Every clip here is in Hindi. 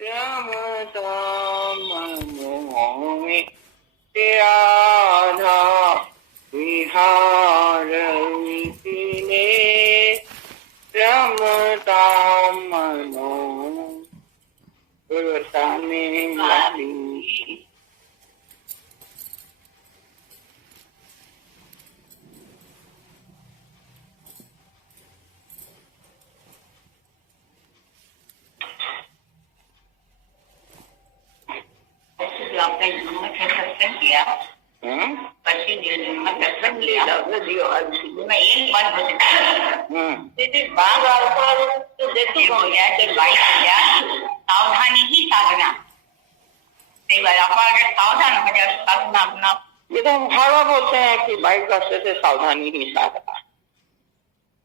रमता मनों में राधा विहार ने रमता मनों बरसाने वाली। आपने हिम्मत का सत्संग किया, पश्चिम दिल्ली में सत्संग लिया। मैं एक बात बताती बाग तो देखो हो गया कि भाई क्या सावधानी ही साधना। अगर सावधान हो जाए साधना अपना, ये तो हम हर बार बोलते हैं कि बाइक रास्ते से सावधानी ही साधना।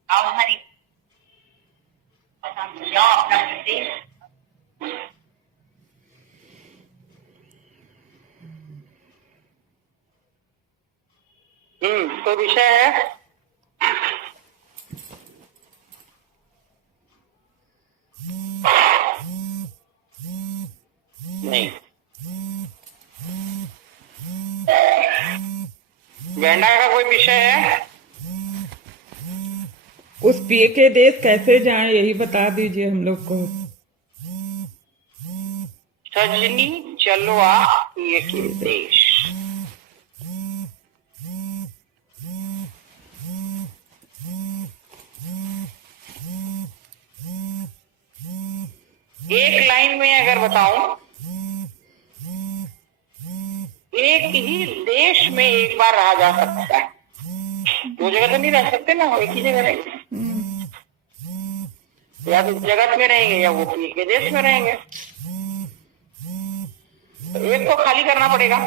सावधानी जाओ अपना प्रति तो विषय है नहीं, गैंडा का कोई विषय है? उस पिए के देश कैसे जाएं यही बता दीजिए हम लोग को। सजनी चलो आ पिए के देश। एक लाइन में अगर बताऊं, एक ही देश में एक बार रहा जा सकता है। दो जगह तो नहीं रह सकते ना, एक ही जगह रहेंगे। या तो जगत में रहेंगे या वो पी के देश में रहेंगे। तो एक को खाली करना पड़ेगा।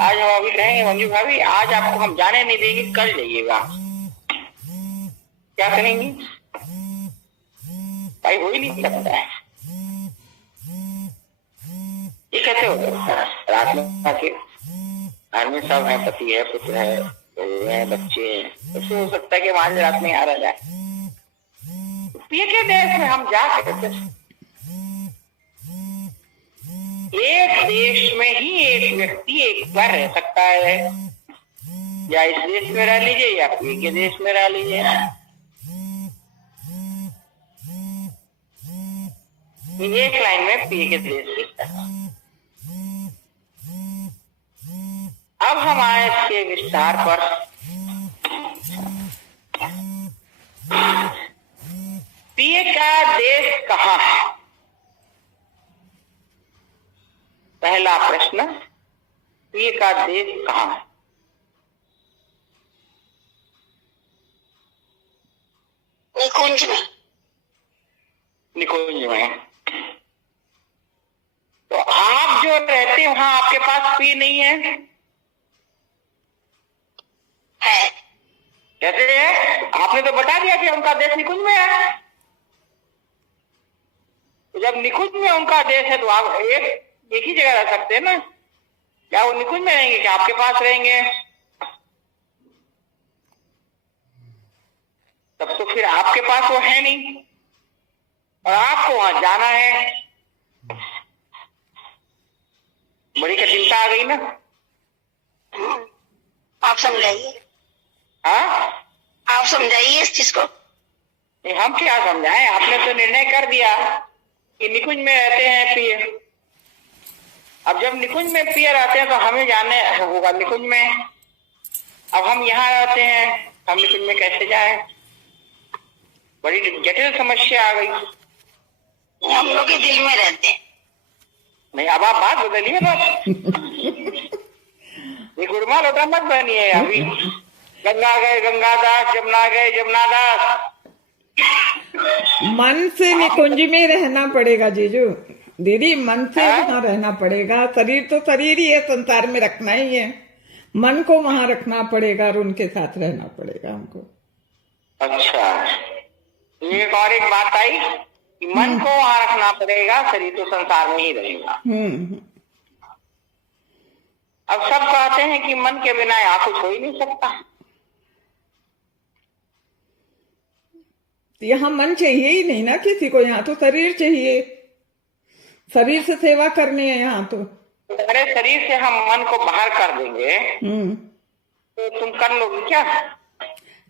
आज हम अभी कहेंगे मंजू भाभी आज आपको हम जाने नहीं देंगे, कल जाइएगा, क्या करेंगी? भाई हो ही नहीं सकता है। ये कैसे हो सकता है? रात में आके घर में सब है, पति है, पुत्र है, बच्चे हैं, कैसे हो सकता है कि वहां रात में आ रहा जाए? पिए के देश में हम जा सकते, एक देश में ही एक व्यक्ति एक बार रह सकता है। या इस देश में रह लीजिए या पिए के देश में रह लीजिए। एक लाइन में पिए के देश की तरह। अब हम आए इसके विस्तार पर। पिए का देश कहाँ है? पहला प्रश्न, पिए का देश कहाँ है? निकुंज में। निकुंज में। तो आप जो रहते हैं वहां आपके पास पी नहीं है? है। कैसे है? आपने तो बता दिया कि उनका देश निकुंज में है। तो जब निकुंज में उनका देश है तो आप एक ही जगह रह सकते हैं ना। क्या वो निकुंज में रहेंगे क्या आपके पास रहेंगे? तब तो फिर आपके पास वो है नहीं और आपको वहां जाना है। बड़ी कठिनता आ गई ना। आप समझाइए। हाँ, आप समझाइए इस चीज को। नहीं हम क्या समझाएं? आपने तो निर्णय कर दिया कि निकुंज में रहते हैं पिए। अब जब निकुंज में पिए रहते हैं तो हमें जाने होगा निकुंज में। अब हम यहाँ रहते हैं, हम निकुंज में कैसे जाएं? बड़ी जटिल समस्या आ गई। हम लोग के दिल में रहते हैं। नहीं, अब आप बात बदलिए बात। ये गुड़मा लोटा मत बनिए। अभी गंगा गए गंगादास, जमुना गए जमुनादास। मन से निकुंज में रहना पड़ेगा जीजू। दीदी मन से वहां रहना पड़ेगा। शरीर तो शरीर ही है, संसार में रखना ही है। मन को वहां रखना पड़ेगा और उनके साथ रहना पड़ेगा हमको। अच्छा, एक और एक बात आई कि मन को वहां रखना पड़ेगा, शरीर तो संसार में ही रहेगा। अब सब कहते हैं कि मन के बिना यहाँ कुछ हो ही नहीं सकता। तो यहाँ मन चाहिए ही नहीं ना किसी को, यहाँ तो शरीर चाहिए, शरीर से सेवा करनी है यहाँ तो। तुम्हारे शरीर से हम मन को बाहर कर देंगे तो तुम कर लोगी क्या?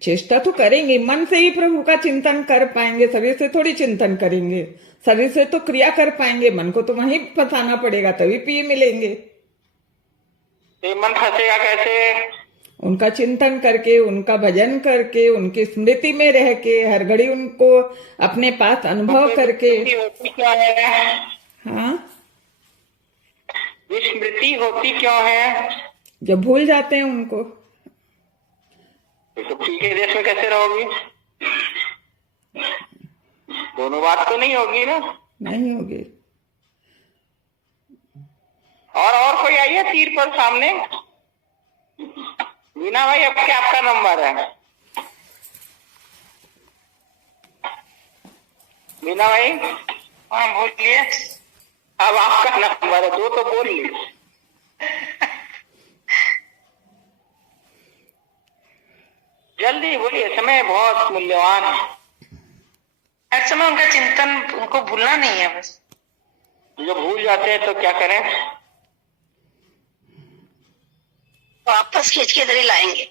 चेष्टा तो करेंगे, मन से ही प्रभु का चिंतन कर पाएंगे, शरीर से थोड़ी चिंतन करेंगे। शरीर से तो क्रिया कर पाएंगे, मन को तो वहीं फंसाना पड़ेगा तभी पिए मिलेंगे। ये मन फंसेगा कैसे? उनका चिंतन करके, उनका भजन करके, उनकी स्मृति में रह के, हर घड़ी उनको अपने पास अनुभव करके। होती क्या है? हाँ, स्मृति होती क्यों है? जब भूल जाते हैं उनको। तो पी के देश में कैसे रहोगी? दोनों बात तो नहीं होगी ना। नहीं होगी। और कोई आई है तीर पर सामने? मीना भाई, अब क्या आपका नंबर है? मीना भाई, हाँ बोलिए। अब आपका नंबर है, दो तो बोलिए। जल्दी बोलिए, समय बहुत मूल्यवान है। हर समय उनका चिंतन, उनको भूलना नहीं है बस। जो भूल जाते हैं तो क्या करें? वापस खींच के इधर ही लाएंगे।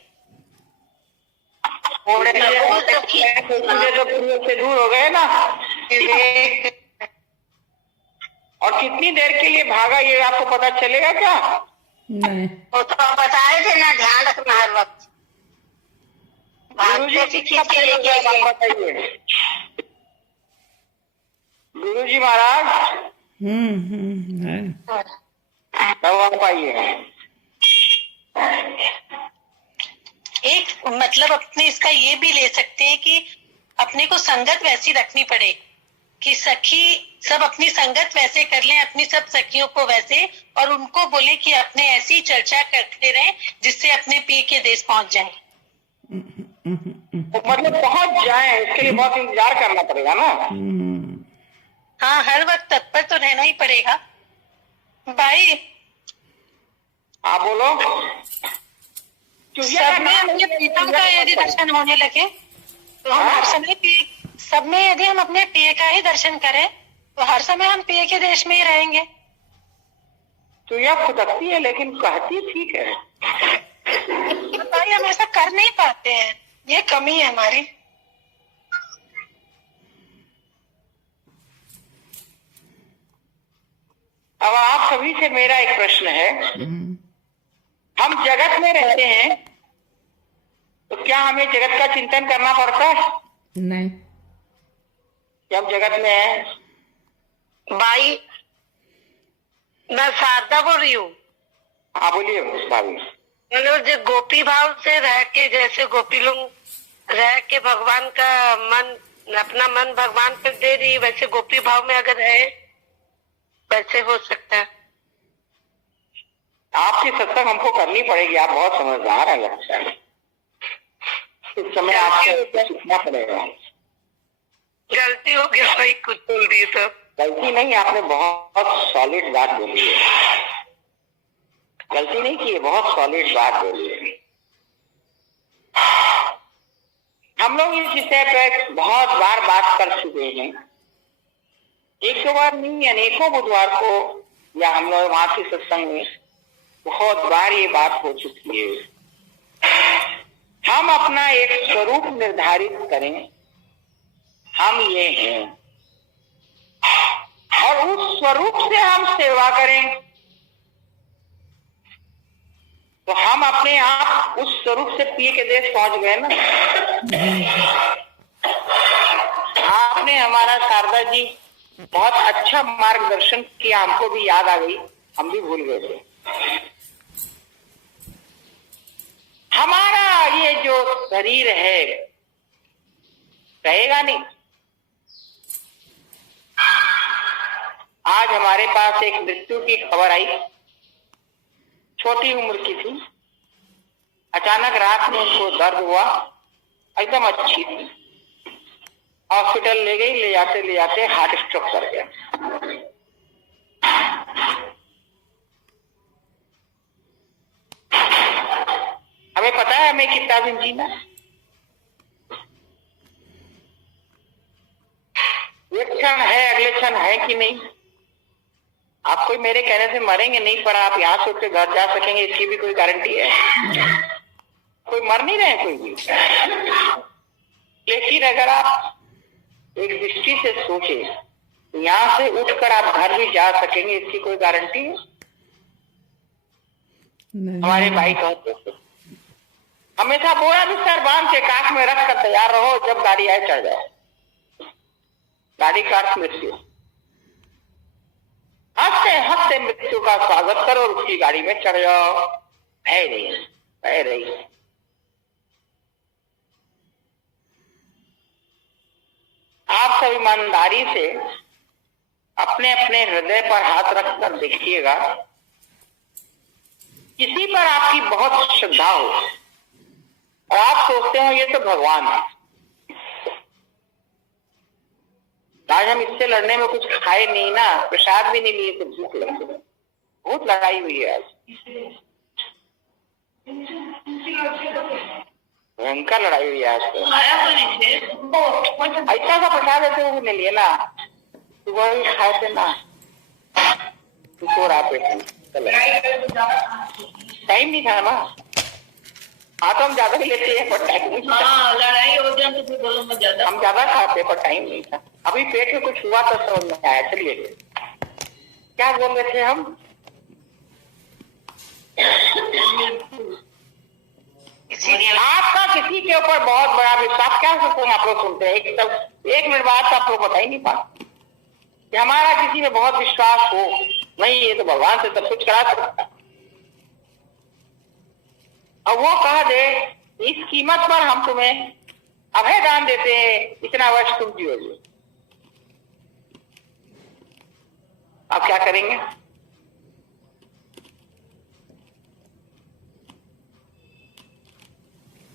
तो पूर्वज से दूर हो गए ना। और कितनी देर के लिए भागा ये आपको पता चलेगा क्या? नहीं, वो तो आप बताए थे ना, ध्यान रखना हर वक्त। बताइए गुरुजी महाराज। है। तब आप आइए। एक मतलब अपने इसका ये भी ले सकते हैं कि अपने को संगत वैसी रखनी पड़े कि सखी सब अपनी संगत वैसे कर लें, अपनी सब सखियों को वैसे, और उनको बोले कि अपने ऐसी चर्चा करते रहें जिससे अपने पी के देश पहुंच जाएं। मतलब पहुंच जाए, इसके लिए बहुत इंतजार करना पड़ेगा ना। हाँ, हर वक्त तत्पर तो रहना ही पड़ेगा भाई। हाँ बोलो। सब में अपने प्रीतम का यदि दर्शन होने लगे तो हम हर समय सब में यदि हम अपने पिए का ही दर्शन करें तो हर समय हम पिए के देश में ही रहेंगे। तो यह खुदकती है लेकिन कहती ठीक है। भाई हम ऐसा कर नहीं पाते हैं, ये कमी है हमारी। अब आप सभी से मेरा एक प्रश्न है। हम जगत में रहते हैं तो क्या हमें जगत का चिंतन करना पड़ता है? नहीं। क्या हम जगत में हैं? भाई मैं शारदा बोल रही हूँ। हाँ बोलिए भाभी। मतलब जो गोपी भाव से रह के, जैसे गोपी लोग रह के भगवान का मन, अपना मन भगवान पे दे रही, वैसे गोपी भाव में अगर है वैसे हो सकता है। आपकी सत्संग हमको करनी पड़ेगी, आप बहुत समझदार हैं लगता है। इस समय आपको सीखना पड़ेगा। गलती हो गया भाई, कुछ बोल दी तो। गलती नहीं, आपने बहुत सॉलिड बात बोली है। गलती नहीं की है, बहुत सॉलिड बात बोली है। हम लोग इस विषय पर बहुत बार बात कर चुके हैं। एक दो बार नहीं, अनेकों बुधवार को या हम लोग वहां के सत्संग में बहुत बार ये बात हो चुकी है। हम अपना एक स्वरूप निर्धारित करें, हम ये हैं, और उस स्वरूप से हम सेवा करें तो हम अपने आप उस स्वरूप से पिए के देश पहुंच गए ना। आपने हमारा शारदा जी बहुत अच्छा मार्गदर्शन किया, हमको भी याद आ गई, हम भी भूल गए थे। हमारा ये जो शरीर है रहेगा नहीं। आज हमारे पास एक मृत्यु की खबर आई, छोटी उम्र की थी। अचानक रात में उनको दर्द हुआ, एकदम अच्छी थी, हॉस्पिटल ले गई, ले जाते हार्ट स्ट्रोक कर गया। हमें पता है हमें कितना दिन जीना। क्षण है, अगले क्षण है कि नहीं। आप कोई मेरे कहने से मरेंगे नहीं, पर आप यहाँ से उठ के घर जा सकेंगे इसकी भी कोई गारंटी है? कोई मर नहीं रहे कोई भी। लेकिन अगर आप एक दृष्टि से सोचे, यहाँ से उठकर आप घर भी जा सकेंगे इसकी कोई गारंटी है? हमारे भाई कहते थे हमेशा बोरा बिस्तर बांध के काख में रख कर तैयार रहो, जब गाड़ी आए चढ़ जाओ। गाड़ी काट मृत्यु, हंसते हंसते मृत्यु का स्वागत करो और उसकी गाड़ी में चढ़ जाओ। है नहीं, है रही। आप सब ईमानदारी से अपने अपने हृदय पर हाथ रखकर देखिएगा, किसी पर आपकी बहुत श्रद्धा हो और आप सोचते हो ये तो भगवान है, आज हम इससे लड़ने में कुछ खाए नहीं ना, प्रसाद भी नहीं लिए तो भूख लगी, बहुत लड़ाई हुई है आज, भयंकर लड़ाई हुई है आज तो। ऐसा सा प्रसाद है तो नहीं लिए ना, सुबह भी खाए थे ना, सो रहा पेट टाइम नहीं था ना। हाँ तो हम ज्यादा ही लेते हैं पर टाइम नहीं था। लड़ाई हो जाए तो फिर बोलो मैं ज्यादा, हम ज्यादा खाते पर टाइम नहीं था। अभी पेट में कुछ हुआ तो समझ में आया। चलिए क्या बोल रहे थे हम? आपका किसी के ऊपर बहुत बड़ा विश्वास, क्या सुकून आप लोग सुनते हैं, एक मिनट बाद आप लोग बता ही नहीं पाते कि हमारा किसी में बहुत विश्वास हो। नहीं, ये तो भगवान से सब कुछ करा सकता। अब वो कह दे इस कीमत पर हम तुम्हें अभय दान देते हैं, इतना वर्ष तुम जियोगे, आप क्या करेंगे?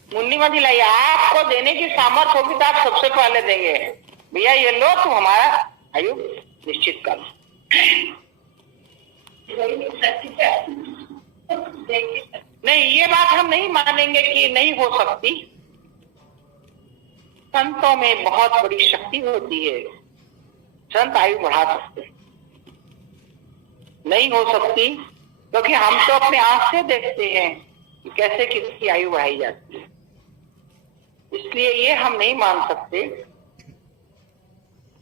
मुन्नी मत लाइए, आपको देने की सामर्थ्य होगी तो आप सबसे पहले देंगे। भैया ये लो, तुम हमारा आयु निश्चित कर। नहीं, ये बात हम नहीं मानेंगे कि नहीं हो सकती। संतों में बहुत बड़ी शक्ति होती है, संत आयु बढ़ा सकते, नहीं हो सकती क्योंकि हम तो अपने आंख से देखते हैं कि कैसे किसी की आयु बढ़ाई जाती है, इसलिए ये हम नहीं मान सकते।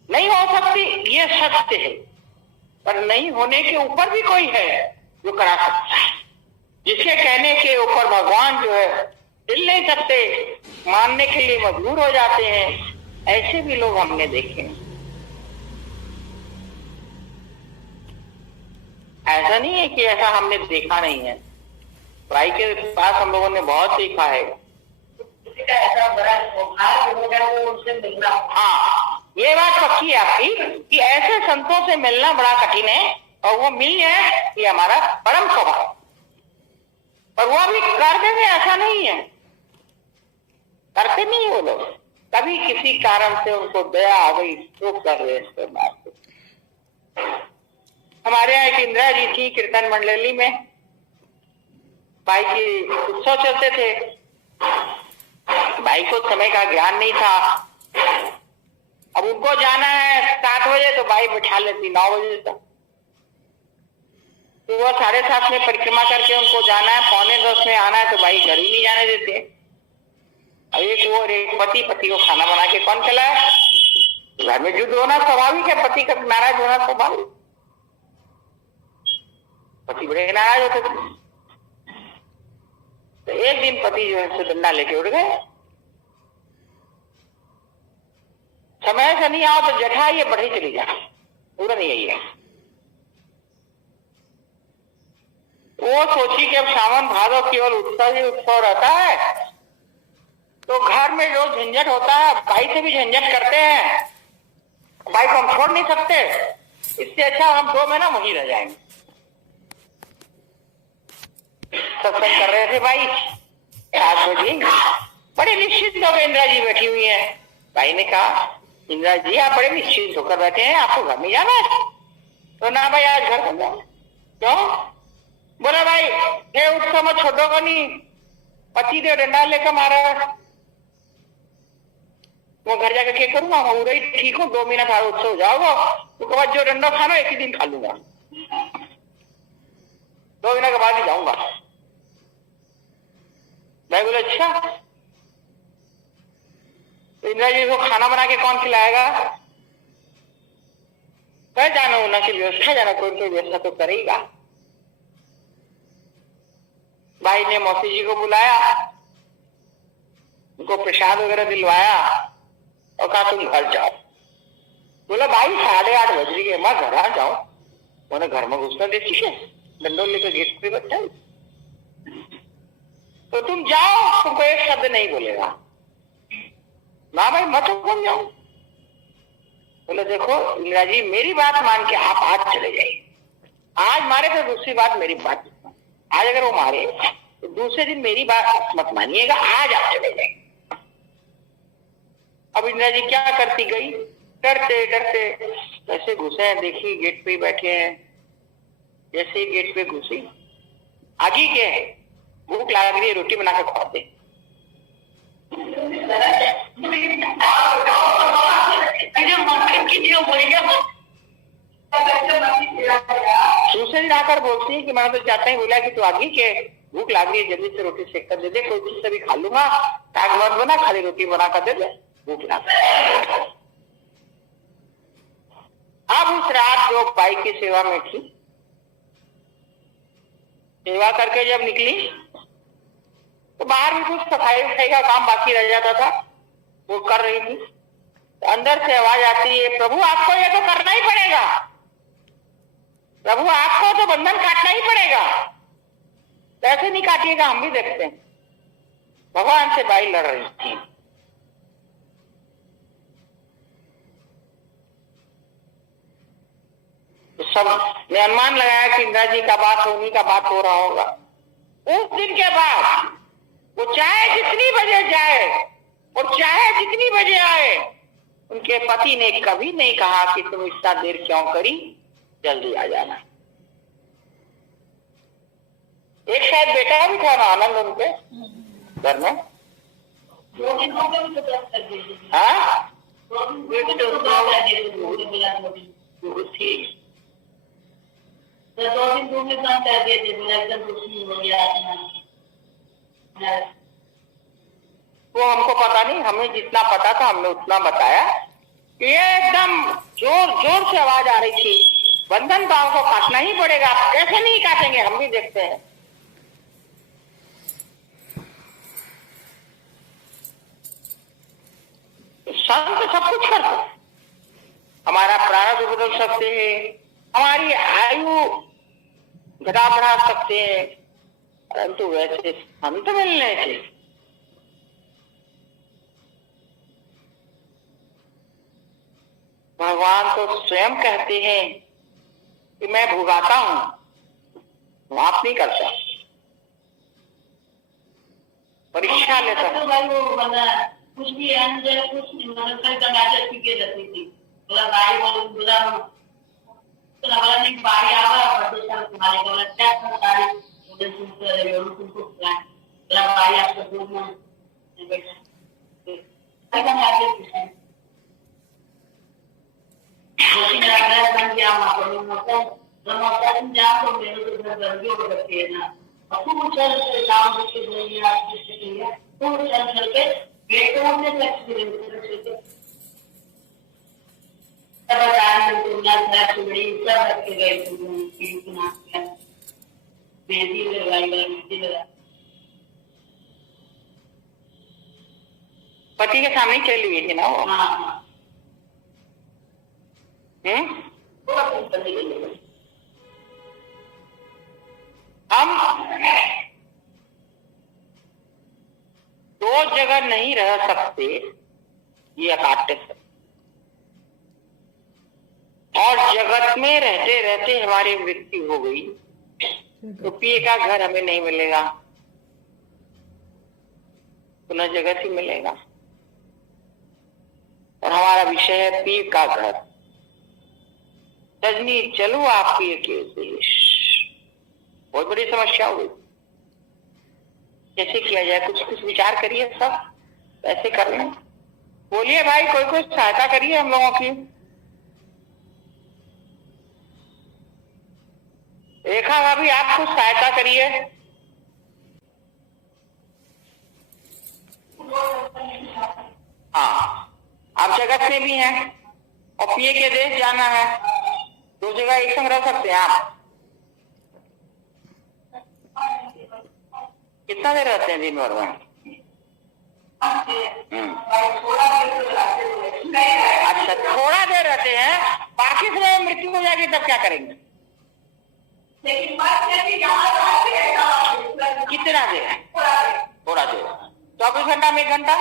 नहीं हो सकती ये सत्य है, पर नहीं होने के ऊपर भी कोई है जो करा सकता है, जिसके कहने के ऊपर भगवान जो है हिल नहीं सकते, मानने के लिए मजबूर हो जाते हैं। ऐसे भी लोग हमने देखे हैं। ऐसा नहीं है कि ऐसा हमने देखा नहीं है, भाई के पास हम लोगों ने बहुत सीखा है। ऐसा बड़ा उनसे मिलना, हाँ ये बात पक्की है आपकी कि ऐसे संतों से मिलना बड़ा कठिन है, और वो मिल है ये हमारा परम स्वभाव, और वो भी कर देंगे ऐसा नहीं है, करते नहीं वो लोग, कभी किसी कारण से उनको दया आ गई तो कर रहे हैं बात। हमारे यहाँ एक इंदिरा जी थी कीर्तन मंडली में, भाई की उत्सव चलते थे, भाई को समय का ज्ञान नहीं था। अब उनको जाना है 7 बजे तो भाई बैठा लेती 9 बजे तक, तो वह 7:30 में परिक्रमा करके उनको जाना है, 9:45 में आना है, तो भाई घर ही नहीं जाने देते। अब एक पति को खाना बना के कौन खिलाए? घर में युद्ध होना स्वाभाविक है, पति का नाराज होना स्वाभाविक, पति बड़े नाराज होते थे। तो एक दिन पति जो है डंडा लेके उड़ गए, समय से नहीं आओ तो जठा ये बढ़ी चली जा, पूरा नहीं आई है। वो सोची कि अब सावन भादो केवल उत्सव ही उत्सव रहता है, तो घर में जो झंझट होता है भाई से भी झंझट करते हैं, भाई को हम छोड़ नहीं सकते, इससे अच्छा हम 2 महीना वहीं रह जाएंगे। सत्संग कर रहे थे भाई 7 बजे, बड़े निश्चित होकर इंदिरा जी बैठी हुई है। भाई ने कहा इंदिरा जी आप बड़े निश्चित होकर बैठे हैं, आपको घर में जाना है? तो ना भाई आज घर जाओ। क्यों? बोला भाई ये उत्सव मत छोड़ोगा नहीं, पति देव डंडा लेकर मारा, मैं घर जाकर क्या करूंगा, मैं उधर ही ठीक हूँ, 2 महीना खा उत्सव हो जाओगा, उसके बाद जो डंडा खाना एक ही दिन खा लूंगा, 2 महीना के बाद ही जाऊंगा। मैं बोले अच्छा, तो इंदिरा जी को खाना बना के कौन खिलाएगा? कह जाना होना की व्यवस्था, जाना कोई कोई व्यवस्था तो करेगा। भाई ने मौसी जी को बुलाया, उनको प्रसाद वगैरह दिलवाया और कहा तुम घर जाओ। बोला भाई 8:30 बज रही है, मैं घर आ जाऊं? मैंने घर में घुसना देती है, डंडों लेकर गेट पे बैठा, तो तुम जाओ, तुमको एक शब्द नहीं बोलेगा। ना भाई मैं तो कौन जाऊं? बोले देखो इंदिरा जी, मेरी बात मान के आप आज चले जाइए, आज मारे तो दूसरी बात मेरी बात, आज अगर वो मारे तो दूसरे दिन मेरी बात मत मानिएगा, आज आप चले जाइए। अब इंदिरा जी क्या करती गई, डरते डरते कैसे घुसे हैं, देखी गेट पे ही बैठे हैं। जैसे ही गेट पे घुसी, आगे के भूख लग रही है, रोटी बना के खाते। दूसरे दिन आकर बोलती है कि मैंने तो जाता ही बोला कि तू आगे के भूख लग रही है, जल्दी से रोटी सेक कर दे दे, कोई कुछ से भी खा लूंगा, ताग मत बना, खाली रोटी बना कर दे दे, भूख लग। अब उस रात जो बाई की सेवा में थी, सेवा करके जब निकली तो बाहर भी कुछ सफाई उफाई का काम बाकी रह जाता था, वो कर रही थी। तो अंदर से आवाज आती है, प्रभु आपको ये तो करना ही पड़ेगा, प्रभु आपको तो बंधन काटना ही पड़ेगा, कैसे नहीं काटिएगा हम भी देखते हैं। भगवान से बाई लड़ रही थी। तो सब ने अनुमान लगाया कि इंदिरा जी का बात उन्हीं का बात हो रहा होगा। उस दिन के बाद वो चाहे जितनी बजे जाए और चाहे जितनी बजे आए, उनके पति ने कभी नहीं कहा कि तुम इतना देर क्यों करी, जल्दी आ जाना। एक शायद बेटा भी था ना आनंद उनके घर में, हाँ वो हमको पता नहीं, हमें जितना पता था हमने उतना बताया। ये एकदम जोर जोर से आवाज आ रही थी, बंधन भाव को काटना ही पड़ेगा, कैसे नहीं काटेंगे हम भी देखते हैं। संत सब कुछ करते, हमारा प्रारब्ध बदल सकते हैं, हमारी आयु घटा बढ़ा सकते हैं, परंतु वैसे संत मिलने से भगवान तो स्वयं कहते हैं कि मैं भुगाता हूं, माफ नहीं करता, परीक्षा लेता हूं। कुछ भी अंदर कुछ नाटक की रहती थी, बोला भाई बोला तो लगा नहीं भाई आवा बड़े साल तुम्हारे को क्या सारी मुझे सुनते रहे हो तुमको बोला भाई आपको बोलना बैठा ऐसा नाटक है वो मेरा घर बन गया वहां पर मोटा तुम जाओ तो मेरे को घर गर्मियों को रखते हैं ना, अब तुम चल के काम करके बोलिए आप किसके लिए तुम चल करके बेटों में लक्ष्य देते सब आदमी को ना था चुड़ी सब रखे गए थे ना मेहंदी लगाई गई पति के सामने चली हुई थी ना वो। हाँ हम दो जगह नहीं रह सकते, ये अकाट्य है। और जगत में रहते रहते हमारी मृत्यु हो गई तो पिए का घर हमें नहीं मिलेगा, पुनः जगत ही मिलेगा। और हमारा विषय है पिए का घर। रजनी चलो आप पिए के देश, बहुत बड़ी समस्या हो गई, कैसे किया जाए, कुछ कुछ विचार करिए सब, कैसे कर लें। बोलिए भाई, कोई कोई सहायता करिए हम लोगों की। रेखा भाभी, आप कुछ सहायता करिए। हाँ, आप जगत में भी हैं और पिए के देश जाना है, दो जगह एक संग रह सकते हैं आप? कितना देर रहते हैं दिन भर में? अच्छा, थोड़ा देर रहते हैं, बाकी समय में मृत्यु हो जाएगी तब क्या करेंगे? कितना देर? थोड़ा देर। 24 घंटा में 1 घंटा,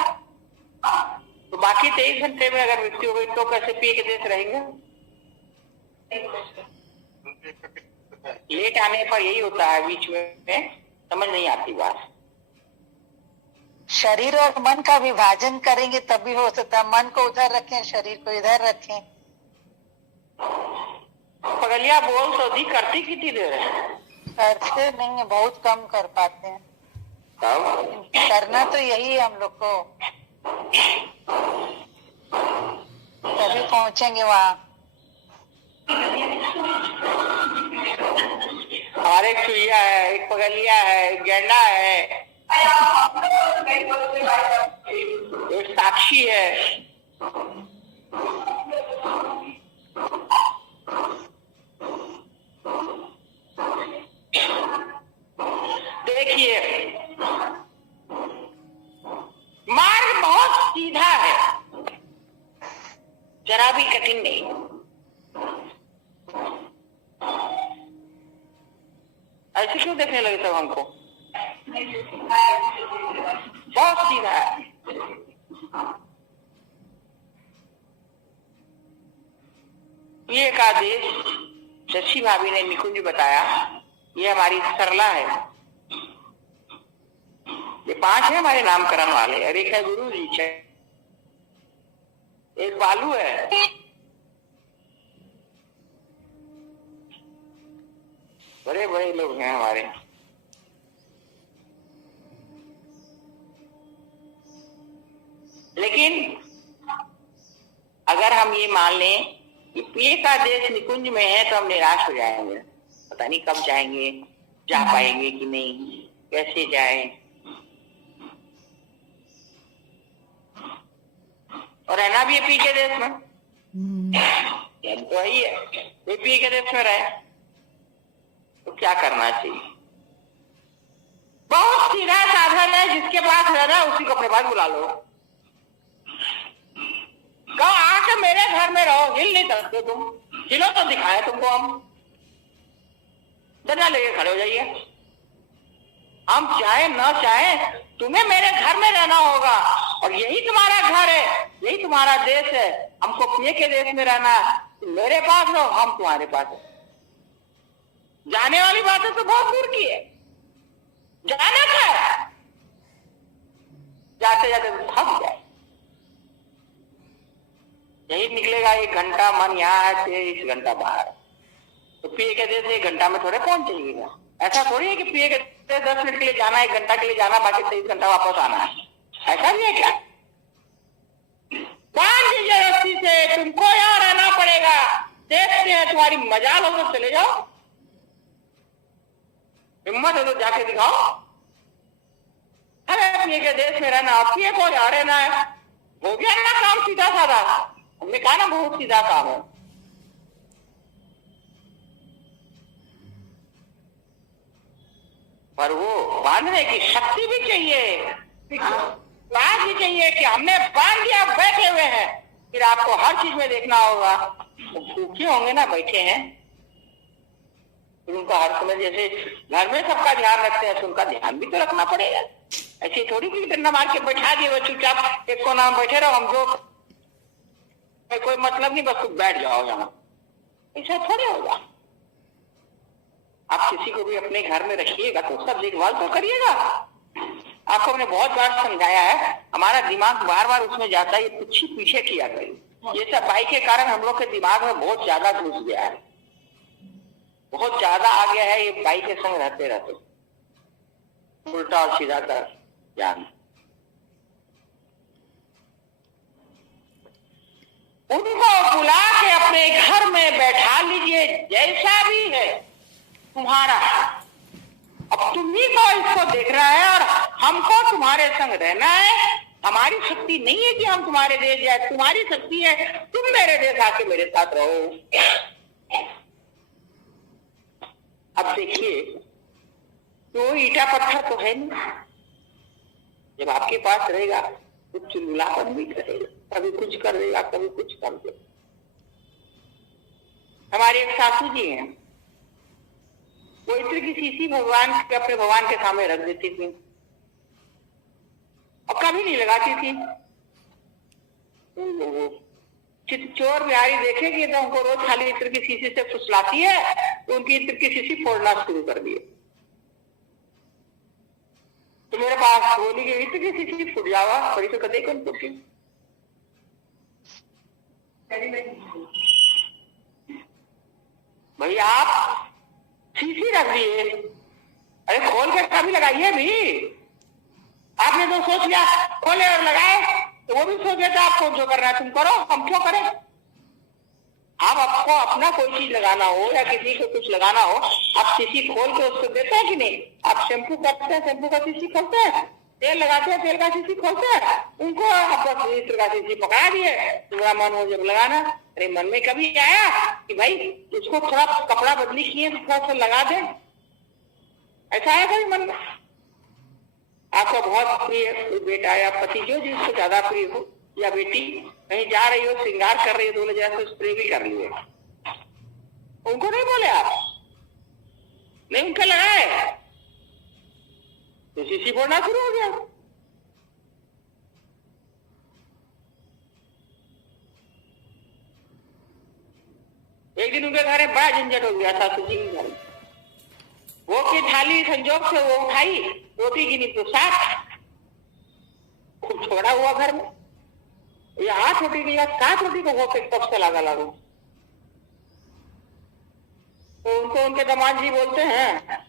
तो बाकी 23 घंटे में अगर मृत्यु हो गई तो कैसे पिए के देश रहेंगे? लेट आने पर यही होता है, बीच में समझ नहीं आती बात। शरीर और मन का विभाजन करेंगे तभी हो सकता है। मन को उधर रखें, शरीर को इधर रखें। पगलिया बोल तो दी, करती कितनी देर है? करते नहीं है, बहुत कम कर पाते हैं। तब करना तो यही है हम लोग को, तभी पहुंचेंगे वहाँ। हमारे एक चुहिया है, एक पगलिया है, एक गेंडा है, एक साक्षी है। देखिए, मार्ग बहुत सीधा है, जरा भी कठिन नहीं। ऐसे क्यों देखने लगे सब हमको? बहुत सीधा है। ये का देश शशि भाभी ने निकुंज बताया, ये हमारी सरला है। ये 5 है हमारे नामकरण वाले, और एक है गुरु जी है, एक बालू है, बड़े बड़े लोग हैं हमारे। लेकिन अगर हम ये मान लें कि पिए का देश निकुंज में है तो हम निराश हो जाएंगे, पता नहीं कब जाएंगे, जा पाएंगे कि नहीं, कैसे जाए। और रहना भी है पी के देश में, तो वही है, ये पी के देश में रहे तो क्या करना चाहिए? बहुत सीधा साधन है, जिसके पास रहना उसी को अपने पास बुला लो। कहो आके मेरे घर में रहो, हिल नहीं सकते तुम, हिलो तो दिखाए तुमको हम, डंडा लेके खड़े हो जाइए। हम चाहे न चाहे तुम्हें मेरे घर में रहना होगा, और यही तुम्हारा घर है, यही तुम्हारा देश है। हमको पिए के देश में रहना है, तुम मेरे पास रहो, हम तुम्हारे पास है। जाने वाली बातें तो बहुत दूर की है, जाना क्या है? जाते जाते तो थक जाए। यही निकलेगा 1 घंटा, मन यहाँ है 23 घंटा बाहर, तो पिए के देश 1 घंटा में थोड़े पहुंच जाइएगा। ऐसा थोड़ी है कि पिए के देश 10 मिनट के लिए जाना, 1 घंटा के लिए जाना, बाकी 23 घंटा वापस आना है, ऐसा भी है क्या? 5 रस्सी से तुमको यहाँ रहना पड़ेगा, देखते हैं तुम्हारी मजाल हो तो चले जाओ, हिम्मत है तो जाके दिखाओ। अरे पिए के देश में रहना, पिए को यहाँ रहना है, हो गया ना काम सीधा साधा। हमने कहा ना बहुत सीधा काम है। पर वो बांधने की शक्ति भी चाहिए, बात भी चाहिए कि हमने बांध दिया, बैठे हुए हैं, फिर आपको हर चीज में देखना होगा। तो भूखे होंगे ना, बैठे हैं, फिर उनका हर समय, जैसे घर में सबका ध्यान रखते हैं, तो उनका ध्यान भी तो रखना पड़ेगा। ऐसे थोड़ी कि डंडा मार के बैठा दिए, वो चुपचाप एक कोना में बैठे रहो, हम जो कोई मतलब नहीं, बस तुम बैठ जाओ यहाँ, ऐसा थोड़े होगा। आप किसी को भी अपने घर में रखिएगा तो उसका देखभाल तो करिएगा। आपको हमने बहुत बार समझाया है, हमारा दिमाग बार बार उसमें जाता है, ये पीछे पीछे किया करिए। ये सब बाई के कारण हम लोग के दिमाग में बहुत ज्यादा घुस गया है, बहुत ज्यादा आ गया है, ये बाई के संग रहते रहते उल्टा और सीधा कर ज्ञान। उनको बुला के अपने घर में बैठा लीजिए, जैसा भी है तुम्हारा। अब तुम ही को इसको देख रहा है और हमको तुम्हारे संग रहना है। हमारी शक्ति नहीं है कि हम तुम्हारे देश जाए, तुम्हारी शक्ति है तुम मेरे देश आके मेरे साथ रहो। अब देखिए, तो ईटा पत्थर तो है नहीं, जब आपके पास रहेगा तो चुलबुलापन भी करेगा, कभी कुछ कर देगा, कभी कुछ कर देगा। हमारे एक सासू जी हैं, वो इत्र की शीशी भगवान के अपने भगवान के सामने रख देती थी और कभी नहीं लगाती थी। चोर बिहारी देखेगी तो उनको रोज खाली इत्र की शीशी से फुसलाती है, तो उनकी इत्र की शीशी फोड़ना शुरू कर दिए। तो मेरे पास बोली कि इत्र की शीशी फूट जावा, बड़ी तो कदे कौन फूटी। भाई आप शीशी रख दिए, अरे खोल कर कभी लगाइए भी। आपने तो सोच लिया खोले और लगाए, तो वो भी सोच लेता आपको जो करना है तुम करो, हम क्यों करें। आप आपको अपना कोई चीज लगाना हो या किसी को कुछ लगाना हो, आप शीशी खोल के उसको देते हैं कि नहीं। आप शैम्पू करते हैं, शैम्पू का शीशी खोलते हैं, तेल लगाते हैं, तेल का शीशी खोलते हैं, उनको आप बस इत्र का शीशी पकड़ा दिए। तुम्हारा मन हो जब लगाना, अरे मन में कभी आया कि भाई उसको थोड़ा कपड़ा बदली किए थोड़ा सा लगा दे, ऐसा आया कभी मन में। आपका बहुत प्रिय बेटा या पति जो जिसको ज्यादा प्रिय हो, या बेटी कहीं जा रही हो, श्रृंगार कर रही हो, तो बोले जैसे स्प्रे भी कर लिए, उनको नहीं बोले आप, नहीं उनका लगाए तो शीशी फोड़ना शुरू हो गया। एक दिन उनके घर में बड़ा झंझट हो गया था सूजी के घर। वो की थाली संजोग से वो उठाई, रोटी गिनी तो 7, खूब छोड़ा हुआ घर में। ये 8 रोटी की 7 रोटी को वो कब से लगा लागू। तो उनको उनके दामाद जी बोलते हैं,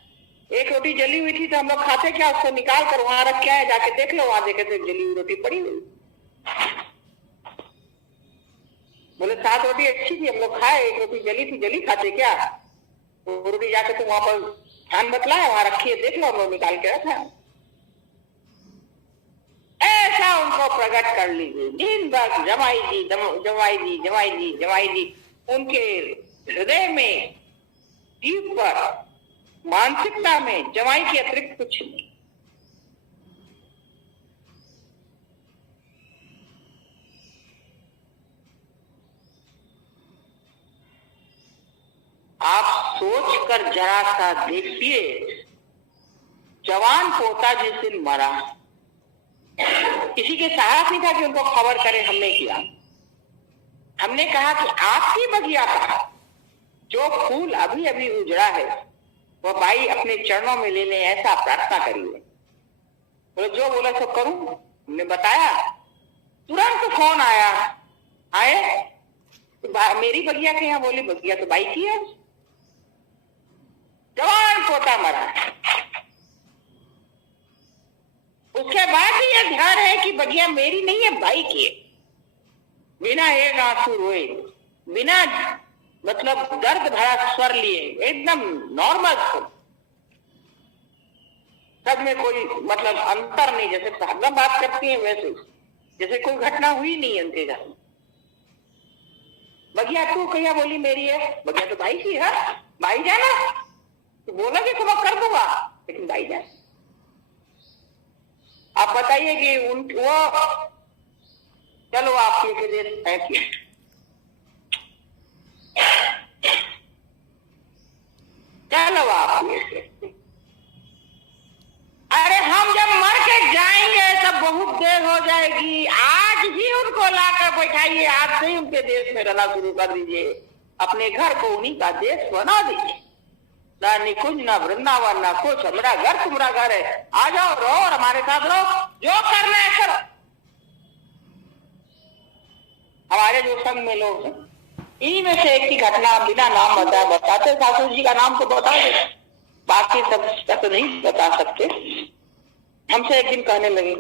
एक रोटी जली हुई थी तो हम लोग खाते क्या, उसको निकाल कर वहां रख के आए, जाके देख लो। वहां देखे तो जली हुई रोटी पड़ी हुई। बोले 7 रोटी अच्छी थी, हम लोग खाए, एक रोटी जली थी, जली खाते क्या। तो रोटी जाके तुम वहां पर ध्यान बतलाया, वहां रखिए, देख लो, हम लोग निकाल के रखा। ऐसा उनको प्रकट कर लीजिए। दिन भर जमाई जी जमाई जी जमाई जी जमाई जी, उनके हृदय में, जीव पर, मानसिकता में जमाई के अतिरिक्त कुछ नहीं। आप सोच कर जरा सा देखिए, जवान पोता जिस दिन मरा, किसी के साहस नहीं था कि उनको खबर करे। हमने किया, हमने कहा कि आपकी बगिया का जो फूल अभी अभी उजड़ा है वो भाई अपने चरणों में ले ले, ऐसा प्रार्थना करिए। बोले जो बोला सो करूं। हमने बताया, तुरंत फोन आया, आए तो मेरी बगिया के यहाँ। बोली बगिया तो भाई की है। जवान पोता मरा, उसके बाद ही यह ध्यान है कि बगिया मेरी नहीं है, भाई की है। बिना एक आंसू रोए, बिना मतलब दर्द भरा स्वर लिए, एकदम नॉर्मल स्वर, सब में कोई मतलब अंतर नहीं, जैसे भागम बात करती है वैसे, जैसे कोई घटना हुई नहीं है उनके घर में। बगिया तू कहिया बोली मेरी है, बगिया तो भाई की है, भाई जाना तो बोला कि तुम कर दूंगा, लेकिन भाई जाना। आप बताइए कि वो चलो आप ये दे, चलो आप अरे हम जब मर के जाएंगे तब बहुत देर हो जाएगी। आज ही उनको लाकर बैठाइए, आज से ही उनके देश में रहना शुरू कर दीजिए। अपने घर को उन्हीं का देश बना दीजिए। ना निकुंज, ना वृंदावन, ना कुछ, हमारा घर तुम्हारा घर है। आ जाओ, रहो और हमारे साथ रहो, जो करना है करो। हमारे जो संग में लोग हैं, इन्हीं में से एक की घटना बिना नाम बताते, सासू जी का नाम तो बता दे, बाकी सब तो नहीं बता सकते। हमसे एक दिन कहने लगे,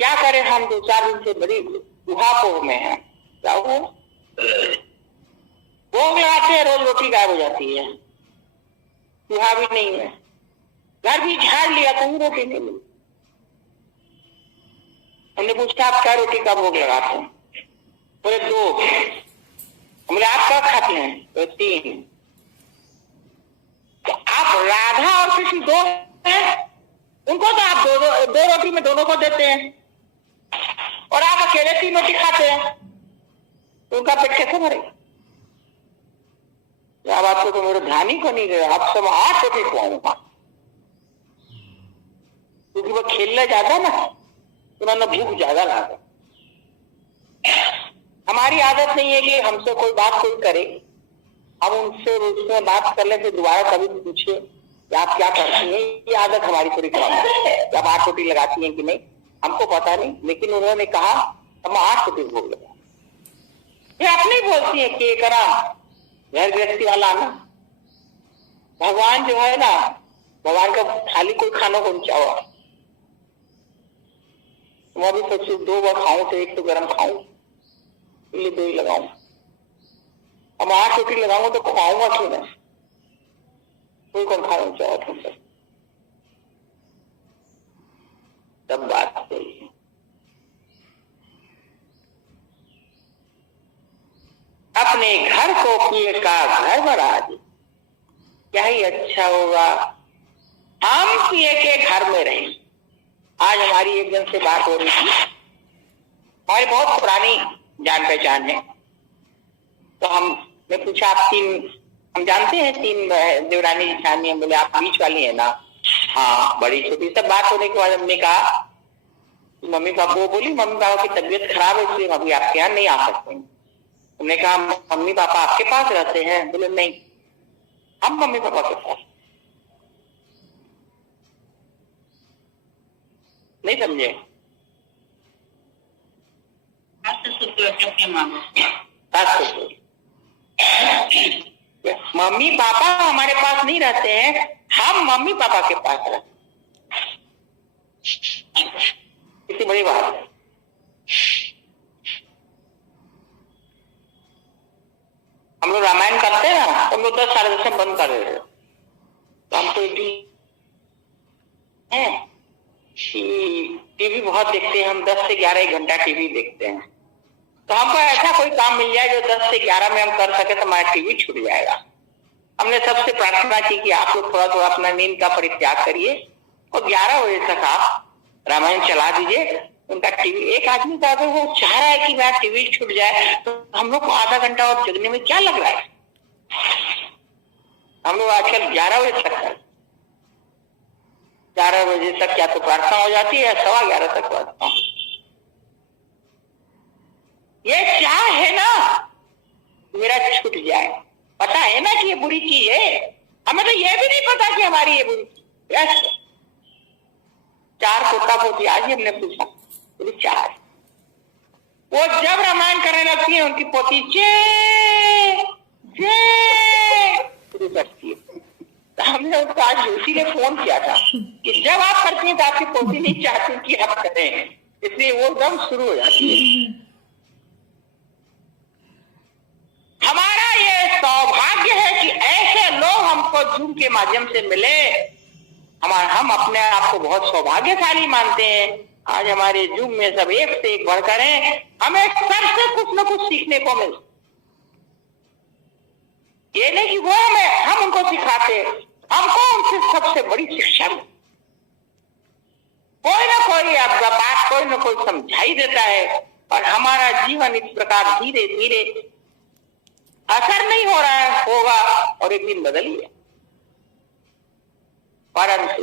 क्या करें हम 2-4 दिन से बड़ी सुहापुर में है। क्या हुआ? भोग लगाते हैं, रोज रोटी गायब हो जाती है, सुहा भी नहीं है। घर भी झाड़ लिया, कहीं रोटी नहीं मिली। हमने पूछा आप क्या रोटी का भोग लगाते हैं? बोले 2। बोले आप क्या खाते हैं? तो 3। तो आप राधा और कृष्ण 2 हैं, उनको तो आप दो रोटी में दोनों को देते हैं, और आप अकेले 3 रोटी खाते हैं, तो उनका पेट कैसे भरेगा? अब आपको तो मेरे ध्यान ही को नहीं गया, आप सब 8 रोटी खुआऊंगा, क्योंकि वो खेलने जाता ना, उन्होंने भूख ज्यादा लगा। हमारी आदत नहीं है कि हमसे कोई बात कोई करे, हम उससे बात करने से दोबारा कभी भी पूछे कि आप क्या करती हैं। ये आदत हमारी थोड़ी खराब है। आप 8 रोटी लगाती हैं कि नहीं हमको पता नहीं, लेकिन उन्होंने कहा हम 8 रोटी भोग लगा। ये अपनी बोलती है कि करा घर गृहस्थी वाला ना, भगवान जो है ना, भगवान का खाली कोई खाना को नहीं चाहो। मैं भी सोचू 2 बार खाऊं तो 1 तो गर्म खाऊं, इसलिए 2 ही लगाऊं। अब 8 रोटी लगाऊंगा तो खाऊंगा क्यों ना? कोई कौन खाना चाहो तुम सब बात सही है। अपने घर को पिए का घर बना दे, क्या ही अच्छा होगा हम पिए के घर में रहे। आज हमारी एक जन से बात हो रही थी, हमारी बहुत पुरानी जान पहचान है, तो हमने पूछा आप 3, हम जानते हैं 3 देवरानी जिठानी है। बोले आप बीच वाली है ना? हाँ, बड़ी छोटी। सब बात होने के बाद हमने कहा मम्मी पापा, वो बोली मम्मी पापा की तबीयत खराब है इसलिए अभी आपके यहाँ नहीं आ सकते। हमने कहा मम्मी पापा आपके पास रहते हैं? बोले नहीं, हम मम्मी पापा के पास। नहीं समझे? मम्मी पापा हमारे पास नहीं रहते हैं, हम मम्मी पापा के पास रहते। कितनी बड़ी बात है। हम लोग रामायण करते हैं ना, हम लोग 10 साढ़े 10 में बंद कर रहे हैं। तो हमको एक है टीवी बहुत देखते हैं हम, 10 से 11 एक घंटा टीवी देखते हैं। तो हमको ऐसा कोई काम मिल जाए जो 10 से 11 में हम कर सके तो हमारा टीवी छूट जाएगा। हमने सबसे प्रार्थना की कि आप लोग थोड़ा थोड़ा अपना नींद का परित्याग करिए और 11 बजे तक आप रामायण चला दीजिए। उनका टीवी, एक आदमी का अगर वो चाह रहा है कि मेरा टीवी छूट जाए तो हम लोग को आधा घंटा और जगने में क्या लग रहा है? हम लोग आजकल 11 बजे तक 11 बजे तक क्या तो प्रार्थना हो जाती है या 11:15 तक प्रार्थना। ये चाह है ना मेरा छूट जाए, पता है ना कि ये बुरी चीज है, हमें तो ये भी नहीं पता कि हमारी ये बुरी चीज। 4 पोता पोती आज ही हमने पूछा, बोली 4। वो जब रामायण करने लगती है उनकी पोती जे शुरू करती है। तो हमने उसको आज जोशी ने फोन किया था कि जब आप करती हैं तो आपकी पोती नहीं चाहती कि आप करें, इसलिए वो एकदम शुरू हो जाती है। हमारा ये सौभाग्य है कि ऐसे लोग हमको जूम के माध्यम से मिले। हम अपने आप को बहुत सौभाग्यशाली मानते हैं। आज हमारे जूम में सब एक से एक बढ़कर हैं, हमें सबसे कुछ न कुछ सीखने को मिले। ये नहीं कि वो हम उनको सिखाते, हमको उनसे सबसे बड़ी शिक्षा मिली। कोई ना कोई आपका बात कोई ना कोई समझा ही देता है और हमारा जीवन इस प्रकार धीरे धीरे असर नहीं हो रहा है, होगा और एक दिन बदल गया। परंतु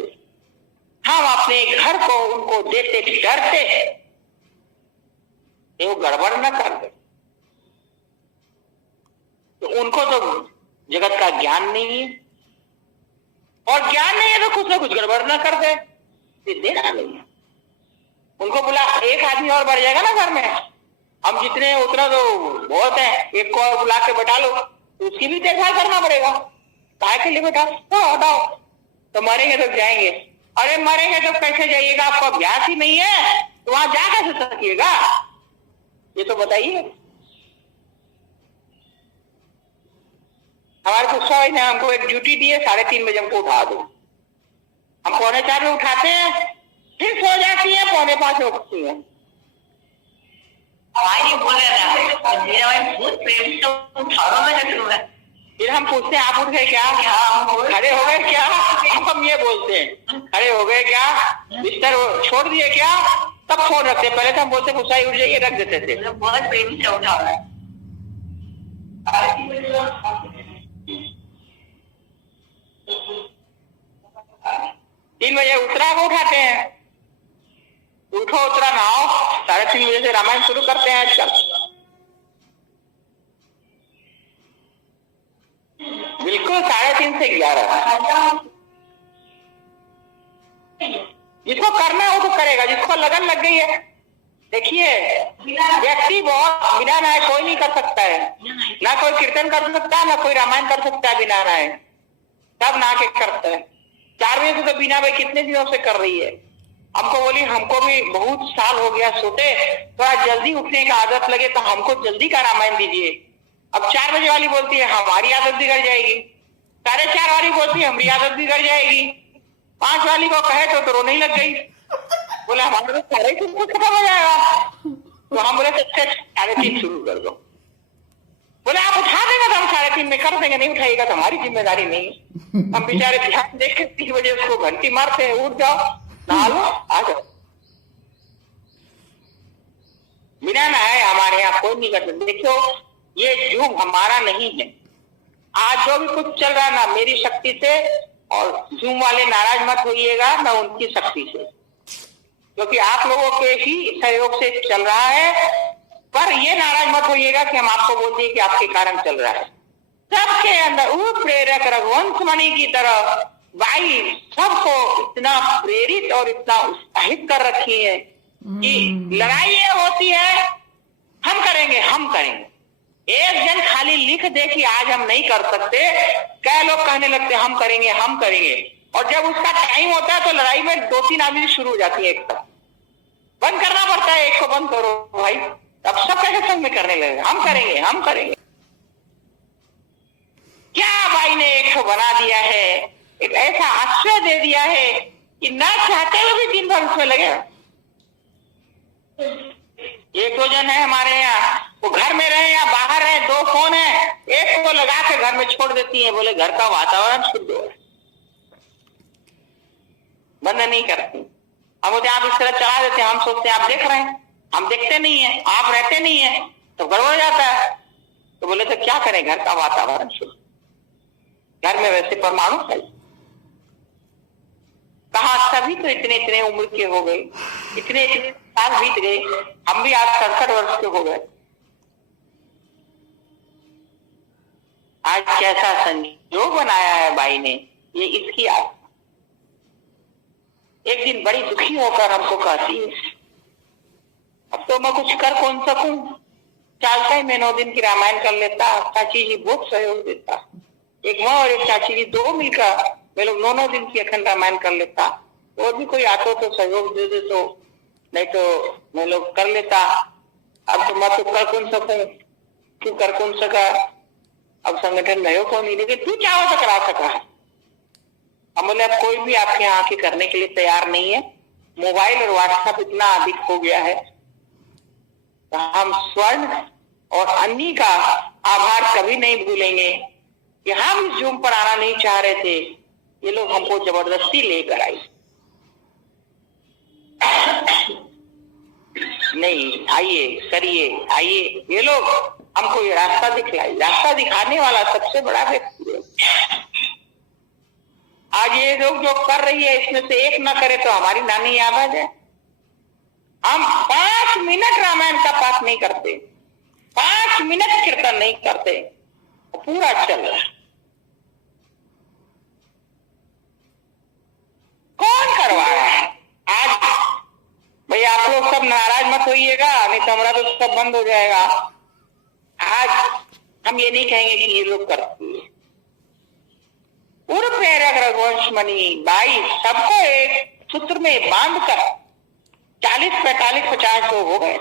हम अपने घर को उनको देते डरते हैं वो गड़बड़ न कर दे। तो उनको तो जगत का ज्ञान नहीं है और ज्ञान नहीं है तो कुछ ना कुछ गड़बड़ न कर दे, देना नहीं है। उनको बुला, एक आदमी और बढ़ जाएगा ना घर में, हम जितने उतना तो बहुत है, एक को और बुला के बैठा लो तो उसकी भी देखभाल करना पड़ेगा। काय के लिए बैठा तो हटाओ, तो मरेंगे तो जाएंगे। अरे मरेंगे तो कैसे जाइएगा, आपको अभ्यास ही नहीं है तो वहां जा कैसे सकिएगा? ये तो बताइए। हमारे पुष्पा भाई ने हमको एक ड्यूटी दी है, 3:30 बजे हमको उठा दो। हम 4:45 में उठाते हैं, फिर सो जाती है, 4:45 में उठती है। भाई बोले ना मेरा भाई बहुत प्रेम से उठाओ में रखूँ मैं। फिर हम पूछते हैं आप उठ गए क्या, खड़े हो गए क्या, हम ये बोलते हैं खड़े हो गए क्या, बिस्तर छोड़ दिए क्या, तब फोन रखते। पहले तो हम बोलते पुष्पा उठ जाइए, रख देते थे। बहुत प्रेम से उठाओ है। 3 बजे उतरा को उठाते हैं, उठो उतरा नहाओ, 3:30 बजे से रामायण शुरू करते हैं आजकल। बिल्कुल 3:30 से 11। जिसको करना है वो तो करेगा, जिसको लगन लग गई है। देखिए व्यक्ति बहुत बिना नहाए कोई नहीं कर सकता है, ना कोई कीर्तन कर सकता है, ना कोई रामायण कर सकता है बिना नहाए। सब नहा के करता है। 4 बजे से तो बीना भाई कितने दिनों से कर रही है। हमको बोली हमको भी बहुत साल हो गया सोते, थोड़ा जल्दी उठने का आदत लगे तो हमको जल्दी का रामायण दीजिए। अब 4 बजे वाली बोलती है हमारी आदत बिगड़ जाएगी, 4:30 वाली बोलती है हमारी आदत बिगड़ जाएगी, 5 वाली को कहे तो रोने ही लग गई। बोले हमारे तो 3:30 को खत्म हो जाएगा। तो हम बोले 3:30 शुरू कर दो। बोले आप उठा देंगे तो हम 3:30 में कर देंगे, नहीं उठाइएगा तो हमारी जिम्मेदारी नहीं। हम बेचारे ध्यान देख के 3 बजे उसको घंटी मारते हैं, उठ जाओ नहा लो आ जाओ। बिना नहाए हमारे यहाँ कोई नहीं कर सकते। देखो ये युग हमारा नहीं है। आज जो भी कुछ चल रहा है ना मेरी शक्ति से, और जूम वाले नाराज मत होइएगा ना उनकी शक्ति से, क्योंकि आप लोगों के ही सहयोग से चल रहा है। पर ये नाराज मत होइएगा कि हम आपको बोल दिए कि आपके कारण चल रहा है। सबके अंदर वो प्रेरक रघुवंश मणि की तरह बाई सबको इतना प्रेरित और इतना उत्साहित कर रखी है कि लड़ाई ये होती है हम करेंगे हम करेंगे। एक जन खाली लिख दे कि आज हम नहीं कर सकते, कई लोग कहने लगते हम करेंगे हम करेंगे, और जब उसका टाइम होता है तो लड़ाई में 2-3 आदमी शुरू हो जाती है। एक साथ बंद करना पड़ता है, एक को बंद करो भाई, अब सब कैसे संग में करने लगे हम करेंगे हम करेंगे। क्या भाई ने एक बना दिया है, एक ऐसा आश्रय दे दिया है कि ना चाहते हुए भी दिन भर उसमें लगे। 1-2 जन है हमारे यहाँ, वो घर में रहे या बाहर रहे, 2 फोन है, एक को लगा के घर में छोड़ देती है, बोले घर का वातावरण शुद्ध हो, बंद नहीं करती। हम बोलते आप इस तरह चला देते हैं, हम सोचते हैं आप देख रहे हैं, हम देखते नहीं है, आप रहते नहीं है तो गड़बड़ जाता है। तो बोले तो क्या करें, घर का वातावरण शुद्ध, घर में वैसे परमाणु है कहा, सभी तो इतने इतने उम्र के हो गए, इतने इतने साल बीत गए, हम भी आज 67 वर्ष के हो गए। आज कैसा संयोग बनाया है भाई ने, ये इसकी आत्मा एक दिन बड़ी दुखी होकर हमको कहती है अब तो मैं कुछ कर कौन सकूं, चालता ही मैं 9 दिन की रामायण कर लेता, चाची जी बहुत सहयोग देता, एक माँ और एक चाची जी 2 मिलकर मैं लोग 9 दिन की अखंड रामायण कर लेता, और भी कोई आता तो सहयोग दे दे, तो नहीं तो मैं लोग कर लेता। अब तो मैं तो कर कौन सकूं, तू कर कौन सका, अब संगठन नहीं हो कौन नहीं, लेकिन तू चाहो तो करा सका। हम बोले अब कोई भी आपके यहाँ आके करने के लिए तैयार नहीं है, मोबाइल और व्हाट्सएप इतना अधिक हो गया है, तो हम स्वर्ण और अन्नी का आभार कभी नहीं भूलेंगे कि हम इस जूम पर आना नहीं चाह रहे थे, ये लोग हमको जबरदस्ती लेकर आई। नहीं आइए करिए आइए, ये लोग हमको ये रास्ता दिखलाई, रास्ता दिखाने वाला सबसे बड़ा व्यक्ति है। आज ये लोग जो कर रही है इसमें से एक ना करे तो हमारी नानी याद आ जाए। हम 5 मिनट रामायण का पाठ नहीं करते, 5 मिनट कीर्तन नहीं करते, पूरा चल रहा है। कौन करवा रहा है? आज भाई आप लोग सब नाराज मत होइएगा, नहीं तो हमारा तो सब बंद हो जाएगा। आज हम ये नहीं कहेंगे कि ये लोग करती है। पूर्व प्रेरक रघुवंश मणि बाई सबको एक सूत्र में बांध कर 40, 45, 50 लोग हो गए।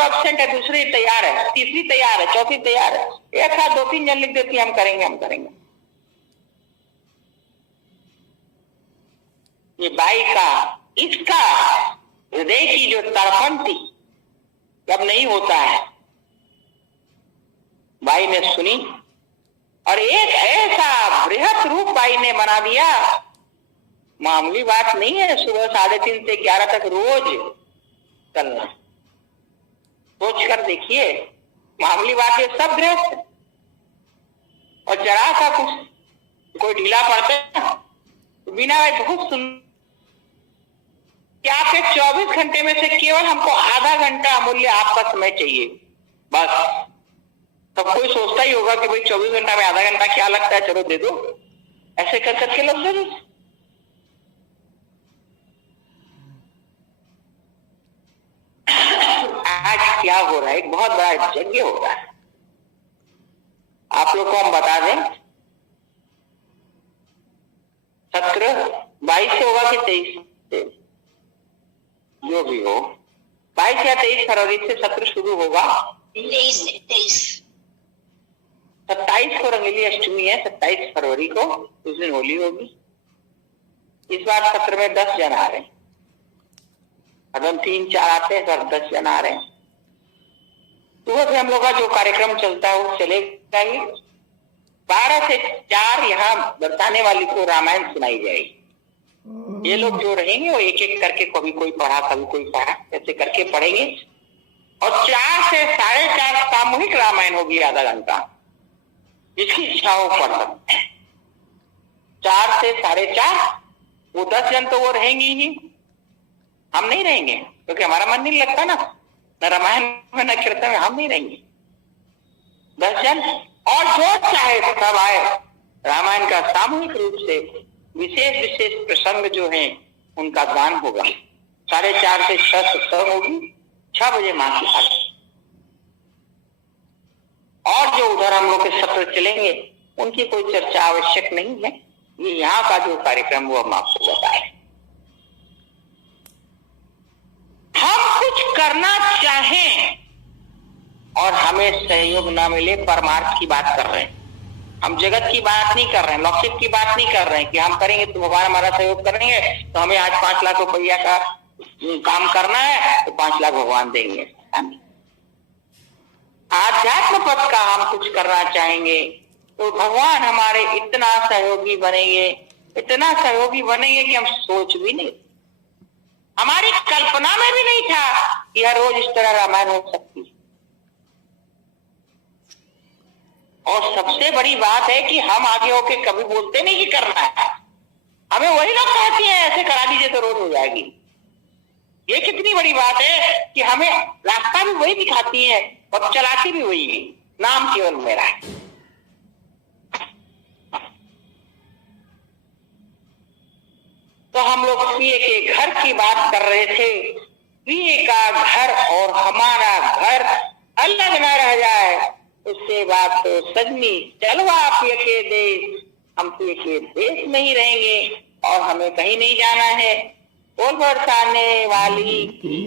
जो एब्सेंट है, दूसरी तैयार है, तीसरी तैयार है, चौथी तैयार है, एक साथ 2-3 जन लिख देती है हम करेंगे हम करेंगे। ये बाई का इसका हृदय की जो तड़पन थी जब नहीं होता है, बाई ने सुनी और एक ऐसा बृहद रूप बाई ने बना दिया। मामूली बात नहीं है सुबह 3:30 से 11 तक रोज चलना। सोच कर देखिए, मामूली बात है, सब गृहस्थ और जरा सा कुछ कोई ढीला पड़ता है तो बिना भाई बहुत सुन कि आपके 24 घंटे में से केवल हमको आधा घंटा अमूल्य आपका समय चाहिए बस। सब कोई सोचता ही होगा कि भाई 24 घंटा में आधा घंटा क्या लगता है, चलो दे दो, ऐसे कर करके लोग दे दो। आज क्या हो रहा है, एक बहुत बड़ा यज्ञ हो रहा है। आप लोग को हम बता दें, सत्र 22 से होगा कि 23 से, जो भी हो, 22 या 23 फरवरी से सत्र शुरू होगा। 23 27 को रंगीली अष्टमी है, 27 फरवरी को, उस दिन होली होगी। इस बार सत्र में 10 जन आ रहे हैं, कदम 3-4 आते हैं सर, 10 जन आ रहे हैं। सुबह से हम लोग का जो कार्यक्रम चलता है वो चलेगा ही। 12 से 4 यहाँ बरसाने वाली को रामायण सुनाई जाएगी। ये लोग जो रहेंगे वो एक एक करके, कभी कोई पढ़ा कभी कोई पढ़ा, ऐसे करके पढ़ेंगे और 4 से 4:30 सामूहिक रामायण होगी आधा घंटा, जिसकी इच्छा हो पढ़ सकते हैं। 4 से 4:30 वो 10 जन तो वो रहेंगे ही, हम नहीं रहेंगे क्योंकि हमारा मन नहीं लगता ना, न रामायण में न कीर्तन में, हम नहीं रहेंगे। 10 जन और जो चाहे सब आए। रामायण का सामूहिक रूप से विशेष विशेष प्रसंग जो हैं उनका गान होगा। 4:30 से 6 सत्संग होगी, 6 बजे मां की आरती। और जो उधर हम लोग के सत्र चलेंगे उनकी कोई चर्चा आवश्यक नहीं है। ये यहाँ का जो कार्यक्रम वो हम आपको बताएं। हम कुछ करना चाहें और हमें सहयोग ना मिले, परमार्थ की बात कर रहे हैं हम, जगत की बात नहीं कर रहे हैं, लौकिक की बात नहीं कर रहे हैं कि हम करेंगे तो भगवान हमारा सहयोग करेंगे, तो हमें आज 5 लाख रुपया का काम करना है तो 5 लाख भगवान देंगे। आध्यात्म पथ का हम कुछ करना चाहेंगे तो भगवान हमारे इतना सहयोगी बनेंगे, इतना सहयोगी बनेंगे कि हम सोच भी नहीं, हमारी कल्पना में भी नहीं था कि हर रोज इस तरह रामायण हो सकती है। और सबसे बड़ी बात है कि हम आगे होके कभी बोलते नहीं कि करना है, हमें वही लोग कहते हैं ऐसे करा दीजिए तो रोज हो जाएगी। ये कितनी बड़ी बात है कि हमें रास्ता भी वही दिखाती है और चलाती भी वही है, नाम केवल मेरा है। तो हम लोग पीए के घर की बात कर रहे थे। पीए का घर और हमारा घर अलग न रह जाए, उससे बात तो सजनी चलवा पिए के देश, हम पिए के देश में ही रहेंगे और हमें कहीं नहीं जाना है। बोल बरसाने वाली की